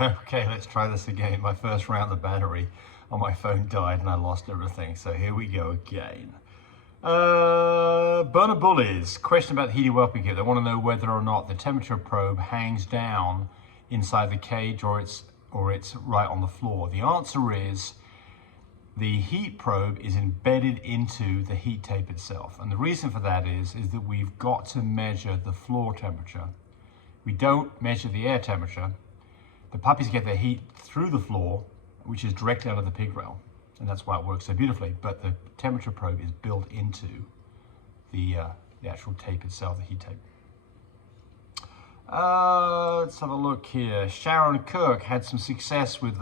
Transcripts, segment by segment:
Okay, let's try this again. My first round, the battery on my phone died and I lost everything. So here we go again. Burner Bullies, question about the heated whelping kit. They want to know whether or not the temperature probe hangs down inside the cage or it's right on the floor. The answer is the heat probe is embedded into the heat tape itself. And the reason for that is that we've got to measure the floor temperature. We don't measure the air temperature. The puppies get their heat through the floor, which is directly under the pig rail. And that's why it works so beautifully. But the temperature probe is built into the actual tape itself, the heat tape. Let's have a look here. Sharon Kirk had some success with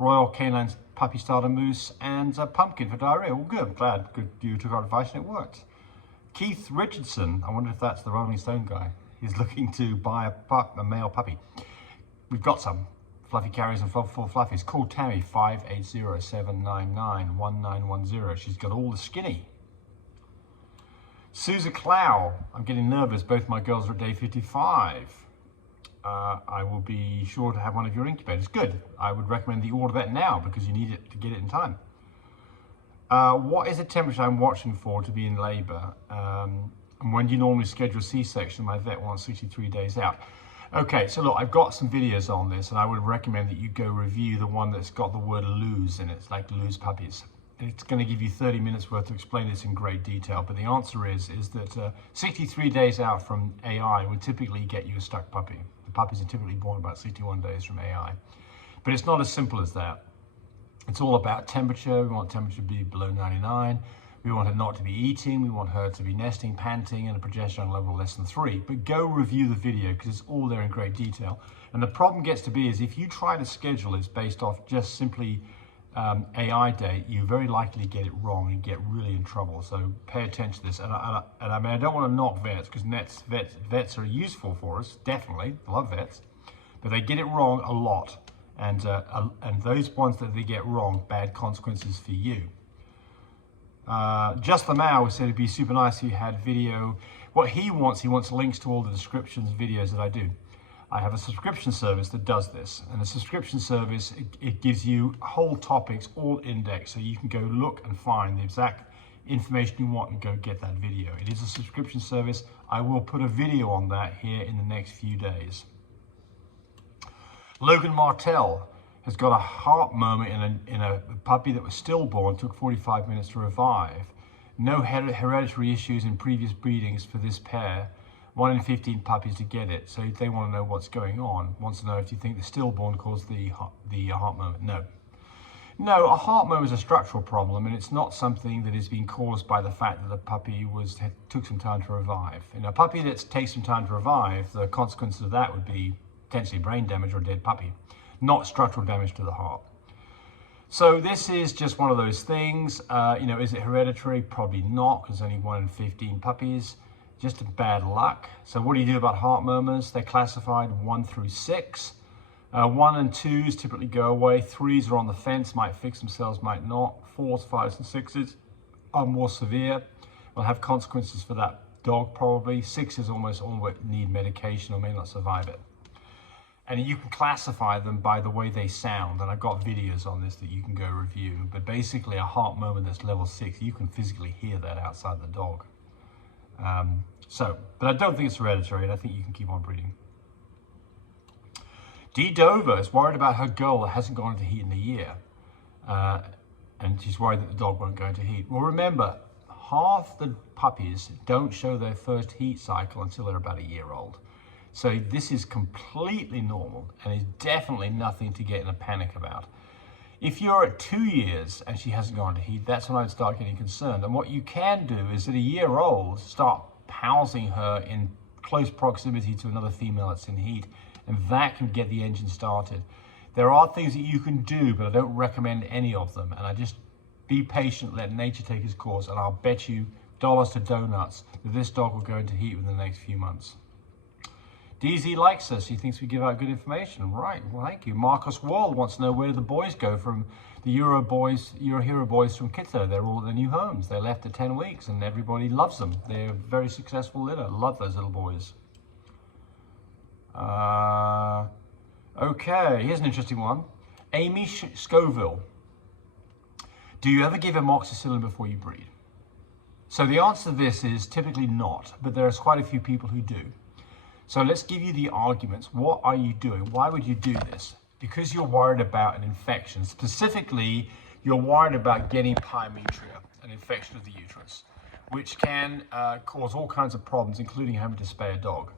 Royal Canine Puppy Starter Mousse and Pumpkin for diarrhea. Well, good. I'm glad you took our advice and it worked. Keith Richardson, I wonder if that's the Rolling Stone guy. He's looking to buy a male puppy. We've got some fluffy carriers and full fluffies. Call Tammy 580-799-1910. She's got all the skinny. Susan Clow, I'm getting nervous. Both my girls are at day 55. I will be sure to have one of your incubators. Good. I would recommend that you order that now because you need it to get it in time. What is the temperature I'm watching for to be in labor? And when do you normally schedule a C-section? My vet wants 63 days out. Okay, so look, I've got some videos on this and I would recommend that you go review the one that's got the word lose in it. It's like lose puppies. It's going to give you 30 minutes worth to explain this in great detail, but the answer is that 63 days out from AI would typically get you a stuck puppy. The puppies are typically born about 61 days from AI. But it's not as simple as that. It's all about temperature. We want temperature to be below 99. We want her not to be eating. We want her to be nesting, panting, and a progesterone level less than 3. But go review the video because it's all there in great detail. And the problem gets to be is if you try to schedule this based off just simply AI date, you very likely get it wrong and get really in trouble. So pay attention to this. And I mean, I don't want to knock vets because vets are useful for us, definitely. I love vets, but they get it wrong a lot. And those ones that they get wrong, bad consequences for you. Just the Mao said it'd be super nice if you had video. What he wants links to all the descriptions videos that I do. I have a subscription service that does this, and the subscription service, it gives you whole topics, all indexed, so you can go look and find the exact information you want and go get that video. It is a subscription service. I will put a video on that here in the next few days. Logan Martell has got a heart murmur in a puppy that was stillborn, took 45 minutes to revive. No hereditary issues in previous breedings for this pair. 1 in 15 puppies to get it. So they want to know what's going on. Wants to know if you think the stillborn caused the heart murmur. No. No, a heart murmur is a structural problem, and it's not something that is being caused by the fact that the puppy took some time to revive. In a puppy that takes some time to revive, the consequences of that would be potentially brain damage or a dead puppy, not structural damage to the heart. So this is just one of those things. Is it hereditary? Probably not, because only 1 in 15 puppies. Just bad luck. So what do you do about heart murmurs? They're classified 1 through 6. 1 and 2s typically go away. 3s are on the fence, might fix themselves, might not. 4s, 5s, and 6s are more severe. Will have consequences for that dog probably. 6s almost always need medication or may not survive it. And you can classify them by the way they sound. And I've got videos on this that you can go review. But basically a heart murmur that's level 6, you can physically hear that outside the dog. But I don't think it's hereditary, and I think you can keep on breeding. Dee Dover is worried about her girl that hasn't gone into heat in a year. And she's worried that the dog won't go into heat. Well, remember, half the puppies don't show their first heat cycle until they're about a year old. So this is completely normal and is definitely nothing to get in a panic about. If you're at 2 years and she hasn't gone to heat, that's when I'd start getting concerned. And what you can do is at a year old, start housing her in close proximity to another female that's in heat, and that can get the engine started. There are things that you can do, but I don't recommend any of them. And I just be patient, let nature take its course, and I'll bet you dollars to donuts that this dog will go into heat within the next few months. DZ likes us. He thinks we give out good information. Right, well, thank you. Marcus Wall wants to know where do the boys go from the Euro Hero boys from Kitto. They're all at their new homes. They left at 10 weeks and everybody loves them. They're a very successful litter. Love those little boys. Okay, here's an interesting one. Amy Scoville. Do you ever give amoxicillin before you breed? So the answer to this is typically not, but there's quite a few people who do. So let's give you the arguments. What are you doing? Why would you do this? Because you're worried about an infection. Specifically, you're worried about getting pyometria, an infection of the uterus, which can cause all kinds of problems, including having to spay a dog.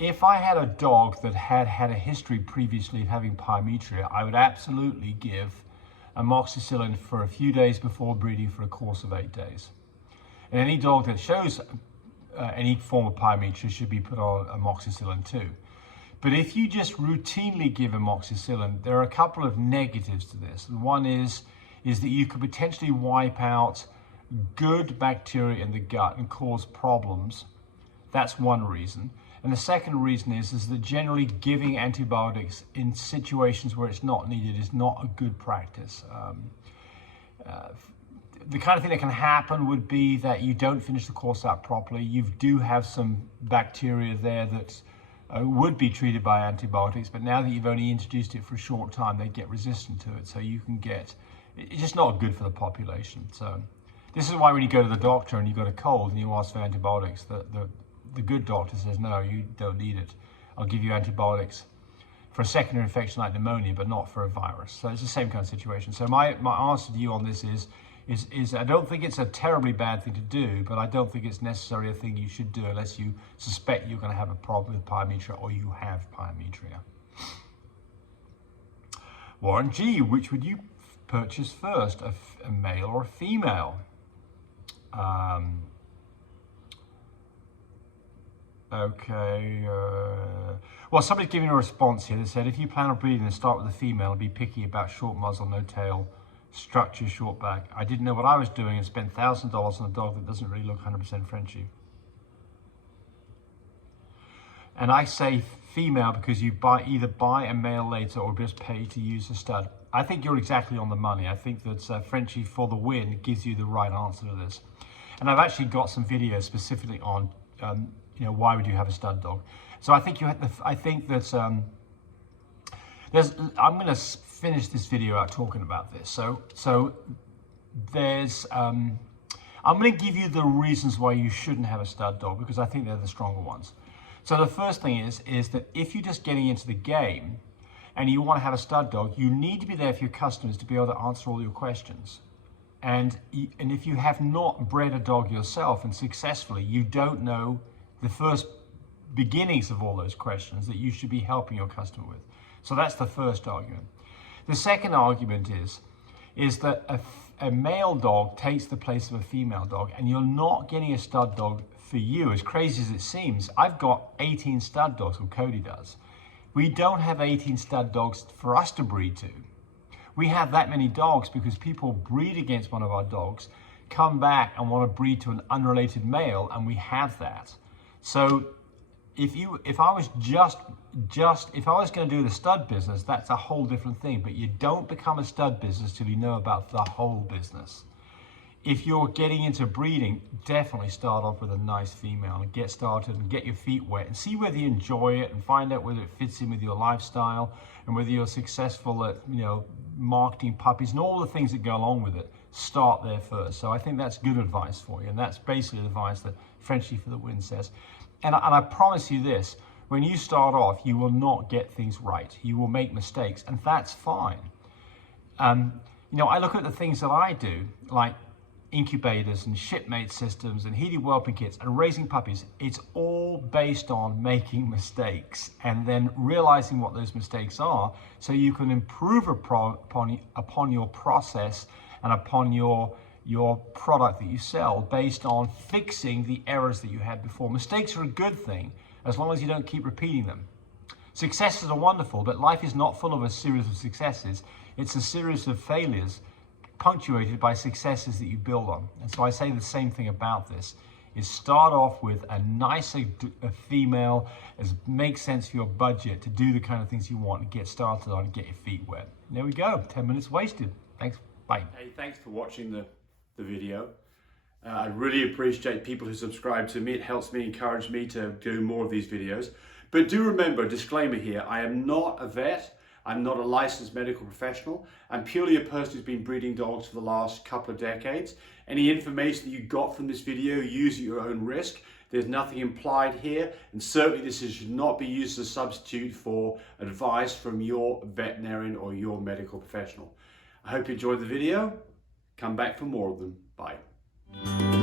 If I had a dog that had had a history previously of having pyometria, I would absolutely give amoxicillin for a few days before breeding for a course of 8 days. And any dog that shows any form of pyometria should be put on amoxicillin too. But if you just routinely give amoxicillin, there are a couple of negatives to this. And one is that you could potentially wipe out good bacteria in the gut and cause problems. That's one reason. And the second reason is that generally giving antibiotics in situations where it's not needed is not a good practice. The kind of thing that can happen would be that you don't finish the course out properly. You do have some bacteria there that would be treated by antibiotics, but now that you've only introduced it for a short time, they get resistant to it. So you can get, it's just not good for the population. So this is why when you go to the doctor and you've got a cold and you ask for antibiotics, the good doctor says, no, you don't need it. I'll give you antibiotics for a secondary infection like pneumonia, but not for a virus. So it's the same kind of situation. So my answer to you on this is I don't think it's a terribly bad thing to do, but I don't think it's necessarily a thing you should do unless you suspect you're going to have a problem with pyometria or you have pyometria. Warren G, which would you purchase first, a male or a female? Okay. Well, somebody's giving a response here. They said, if you plan on breeding, then start with a female and be picky about short muzzle, no tail, structure, short back. I didn't know what I was doing and spent $1,000 on a dog that doesn't really look 100% Frenchy. And I say female because you either buy a male later or just pay to use a stud. I think you're exactly on the money. I think that Frenchy for the win gives you the right answer to this. And I've actually got some videos specifically on, why would you have a stud dog? So I think I'm going to finish this video out talking about this. So there's, I'm going to give you the reasons why you shouldn't have a stud dog because I think they're the stronger ones. So the first thing is that if you're just getting into the game and you want to have a stud dog, you need to be there for your customers to be able to answer all your questions. And if you have not bred a dog yourself and successfully, you don't know the first beginnings of all those questions that you should be helping your customer with. So that's the first argument. The second argument is that a male dog takes the place of a female dog, and you're not getting a stud dog for you, as crazy as it seems. I've got 18 stud dogs, or Cody does. We don't have 18 stud dogs for us to breed to. We have that many dogs because people breed against one of our dogs, come back and want to breed to an unrelated male, and we have that. So if I was going to do the stud business, that's a whole different thing. But you don't become a stud business till you know about the whole business. If you're getting into breeding, definitely start off with a nice female and get started and get your feet wet and see whether you enjoy it and find out whether it fits in with your lifestyle and whether you're successful at marketing puppies and all the things that go along with it. Start there first. So I think that's good advice for you, and that's basically the advice that Frenchy for the Win says. And I promise you this, when you start off, you will not get things right. You will make mistakes, and that's fine. I look at the things that I do, like incubators and shipmate systems and heated whelping kits and raising puppies. It's all based on making mistakes and then realizing what those mistakes are so you can improve upon your process and upon your product that you sell based on fixing the errors that you had before. Mistakes are a good thing as long as you don't keep repeating them. Successes are wonderful, but life is not full of a series of successes. It's a series of failures punctuated by successes that you build on. And so I say the same thing about this, is start off with a nice female as makes sense for your budget to do the kind of things you want and get started on and get your feet wet. There we go, 10 minutes wasted. Thanks, bye. Hey, thanks for watching the video. I really appreciate people who subscribe to me. It helps me, encourage me to do more of these videos. But do remember, disclaimer here, I am not a vet. I'm not a licensed medical professional. I'm purely a person who's been breeding dogs for the last couple of decades. Any information that you got from this video, use at your own risk. There's nothing implied here, and certainly this should not be used as a substitute for advice from your veterinarian or your medical professional. I hope you enjoyed the video. Come back for more of them. Bye.